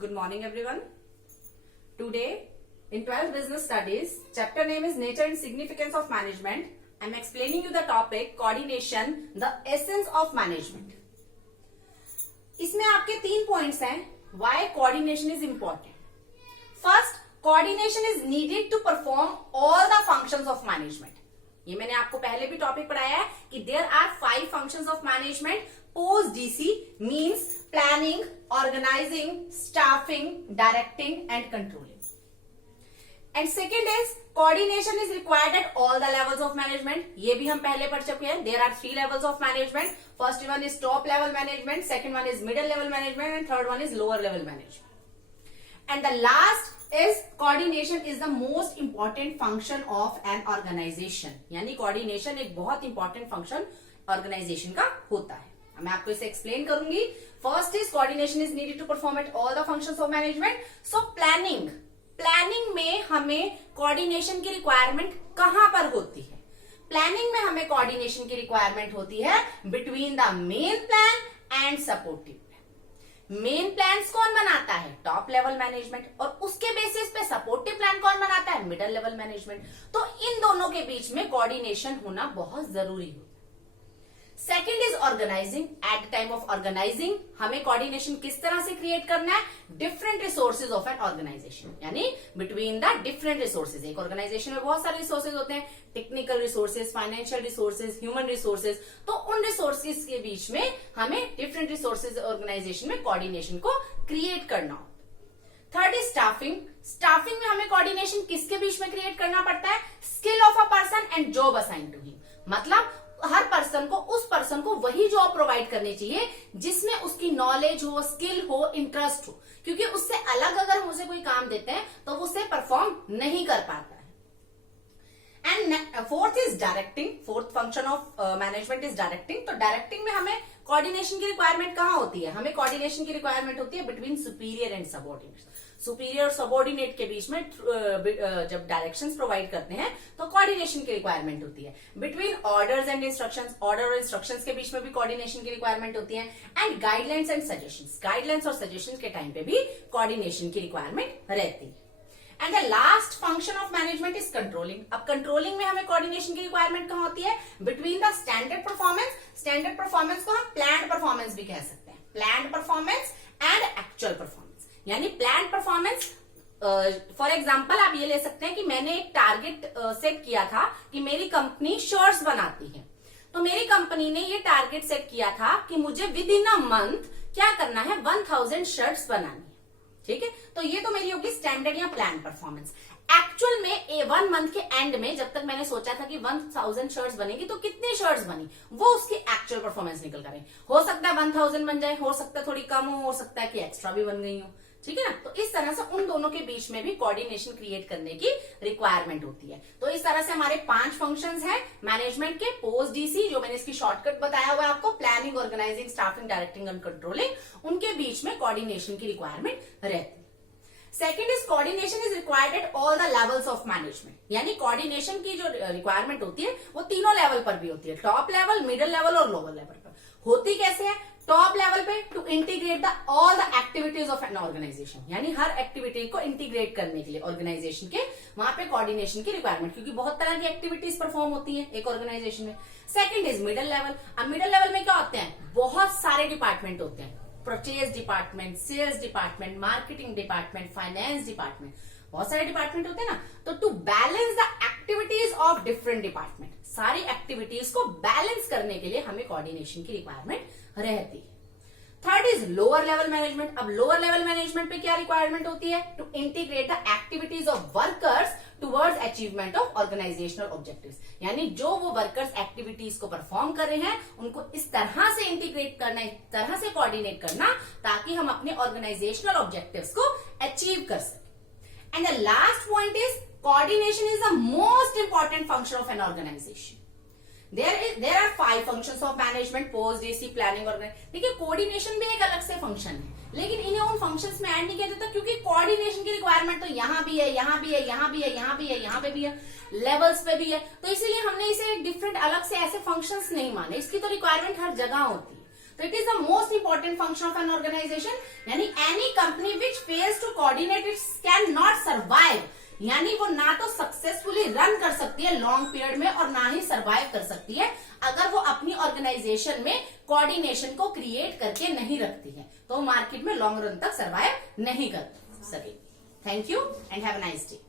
Good morning, everyone. Today, in 12th Business Studies, chapter name is Nature and Significance of Management. I am explaining you the topic coordination, the essence of management. इसमें आपके 3 points हैं. Why coordination is important? First, coordination is needed to perform all the functions of management. ये मैंने आपको पहले भी topic पढ़ाया है कि there are 5 functions of management. Post DC means planning, organizing, staffing, directing and controlling. And second is coordination is required at all the levels of management. ये भी हम पहले पढ़ चुके हैं. There are 3 levels of management. First one is top level management, second one is middle level management and third one is lower level management. And the last is coordination is the most important function of an organization. यानी coordination एक बहुत important function organization का होता है. मैं आपको इसे explain करूंगी. First is coordination is needed to perform at all the functions of management. So planning में हमें कोऑर्डिनेशन की रिक्वायरमेंट कहां पर होती है? प्लानिंग में हमें कोऑर्डिनेशन की रिक्वायरमेंट होती है between the main plan and supportive plan. Main plan कौन बनाता है? Top level management. और उसके बेसिस पे सपोर्टिव प्लान कौन बनाता है? Middle level management. तो इन दोनों के बीच में कोऑर्डिनेशन होना बहुत जरूरी है. Second is organising. At the time of organising हमें कोऑर्डिनेशन किस तरह से क्रिएट करना है? Different resources of an organisation, यानी बिटवीन द डिफरेंट रिसोर्सेज. एक ऑर्गेनाइजेशन में बहुत सारे रिसोर्सेज होते हैं, technical resources, financial resources, human resources. तो उन रिसोर्सेज के बीच में हमें डिफरेंट रिसोर्सेज ऑर्गेनाइजेशन में कोऑर्डिनेशन को क्रिएट करना हो. Third is staffing. स्टाफिंग में हमें कोऑर्डिनेशन किसके बीच में क्रिएट करना पड़ता है? Skill of a person and job assign to him. मतलब हर पर्सन को उस पर्सन को वही जॉब प्रोवाइड करनी चाहिए जिसमें उसकी नॉलेज हो, स्किल हो, इंटरेस्ट हो. क्योंकि उससे अलग अगर हम उसे कोई काम देते हैं तो वो उसे परफॉर्म नहीं कर पाता है. And fourth is directing. Fourth function of management is directing. तो डायरेक्टिंग में हमें कोऑर्डिनेशन की रिक्वायरमेंट कहां होती है? हमें कोऑर्डिनेशन की रिक्वायरमेंट होती है between superior and subordinate. Superior और सबऑर्डिनेट के बीच में जब डायरेक्शंस प्रोवाइड करते हैं तो कोऑर्डिनेशन की रिक्वायरमेंट होती है. Between orders and instructions, order और इंस्ट्रक्शंस के बीच में भी कोऑर्डिनेशन की रिक्वायरमेंट होती है. And guidelines and suggestions. Guidelines और सजेशंस के टाइम पे भी कोऑर्डिनेशन की रिक्वायरमेंट रहती है. And the last function of management is controlling. अब कंट्रोलिंग में हमें कोऑर्डिनेशन की रिक्वायरमेंट कहां होती है? Between the standard performance. Standard performance को हम प्लान्ड परफॉर्मेंस भी कह सकते हैं. Planned performance and actual performance. यानी प्लान्ड परफॉर्मेंस, फॉर एग्जाम्पल आप ये ले सकते हैं कि मैंने एक टारगेट सेट किया था कि मेरी कंपनी शर्ट्स बनाती है. तो मेरी कंपनी ने ये टारगेट सेट किया था कि मुझे विद इन अ मंथ क्या करना है? 1000 शर्ट्स बनानी है. ठीक है, तो ये तो मेरी होगी स्टैंडर्ड या प्लान परफॉर्मेंस. एक्चुअल में 1 मंथ के एंड में जब तक मैंने सोचा था कि 1000 शर्ट्स बनेगी तो कितनी शर्ट्स बनी, वो उसकी एक्चुअल परफॉर्मेंस निकल कर. हो सकता है 1000 बन जाए, हो सकता है थोड़ी कम हो सकता है कि एक्स्ट्रा भी बन गई हो. ठीक है ना. तो इस तरह से उन दोनों के बीच में भी कोऑर्डिनेशन क्रिएट करने की रिक्वायरमेंट होती है. तो इस तरह से हमारे 5 फंक्शंस हैं मैनेजमेंट के. पोस्ट डीसी जो मैंने इसकी शॉर्टकट बताया हुआ है आपको, planning, organising, staffing, directing and controlling, उनके बीच में कोऑर्डिनेशन की रिक्वायरमेंट रहती है. Second is coordination is required at all the levels of management. यानी कोऑर्डिनेशन की जो रिक्वायरमेंट होती है वो तीनों लेवल पर भी होती है. टॉप लेवल, मिडिल लेवल और लोअर लेवल पर. होती कैसे है? टॉप लेवल पे to integrate the all the activities of an organisation. यानी हर एक्टिविटी को इंटीग्रेट करने के लिए ऑर्गेनाइजेशन के वहां पे कोऑर्डिनेशन की रिक्वायरमेंट, क्योंकि बहुत तरह की एक्टिविटीज परफॉर्म होती है एक ऑर्गेनाइजेशन में. Second is middle level. अब मिडिल लेवल में क्या होते हैं? बहुत सारे डिपार्टमेंट होते हैं. Purchase department, sales department, marketing department, finance department, बहुत सारे डिपार्टमेंट होते हैं ना. तो to balance the activities of different department, सारी एक्टिविटीज को बैलेंस करने के लिए हमें कोऑर्डिनेशन की रिक्वायरमेंट रहती है. Third is lower level management. अब लोअर लेवल मैनेजमेंट पे क्या रिक्वायरमेंट होती है? To integrate the activities of workers towards achievement of organisational objectives. यानी जो वो वर्कर्स एक्टिविटीज को परफॉर्म कर रहे हैं उनको इस तरह से इंटीग्रेट करना, इस तरह से कोऑर्डिनेट करना ताकि हम अपने ऑर्गेनाइजेशनल ऑब्जेक्टिव्स को अचीव कर सकें. And the last point is coordination is the most important function of an organisation. There are 5 functions of management: post, DC, planning, organization. देखिए कोऑर्डिनेशन भी एक अलग से फंक्शन है, लेकिन इन्हें उन फंक्शंस में ऐड नहीं किया जाता क्योंकि कोऑर्डिनेशन की रिक्वायरमेंट तो यहाँ भी है, यहाँ भी है, यहाँ भी है, यहाँ भी है, यहाँ पे भी है, लेवल्स पे भी है. तो इसलिए हमने इसे डिफरेंट अलग से ऐसे फंक्शंस नहीं माने. इसकी तो रिक्वायरमेंट हर जगह होती है. तो it is the most important function of an organisation, यानी any company which fails to coordinate its can not survive, यानी वो ना तो सक्सेसफुली रन कर सकती है लॉन्ग पीरियड में और ना ही सर्वाइव कर सकती है अगर वो अपनी ऑर्गेनाइजेशन में कोऑर्डिनेशन को क्रिएट करके नहीं रखती है, तो वो मार्केट में लॉन्ग रन तक सर्वाइव नहीं कर सके। Thank you and have a nice day.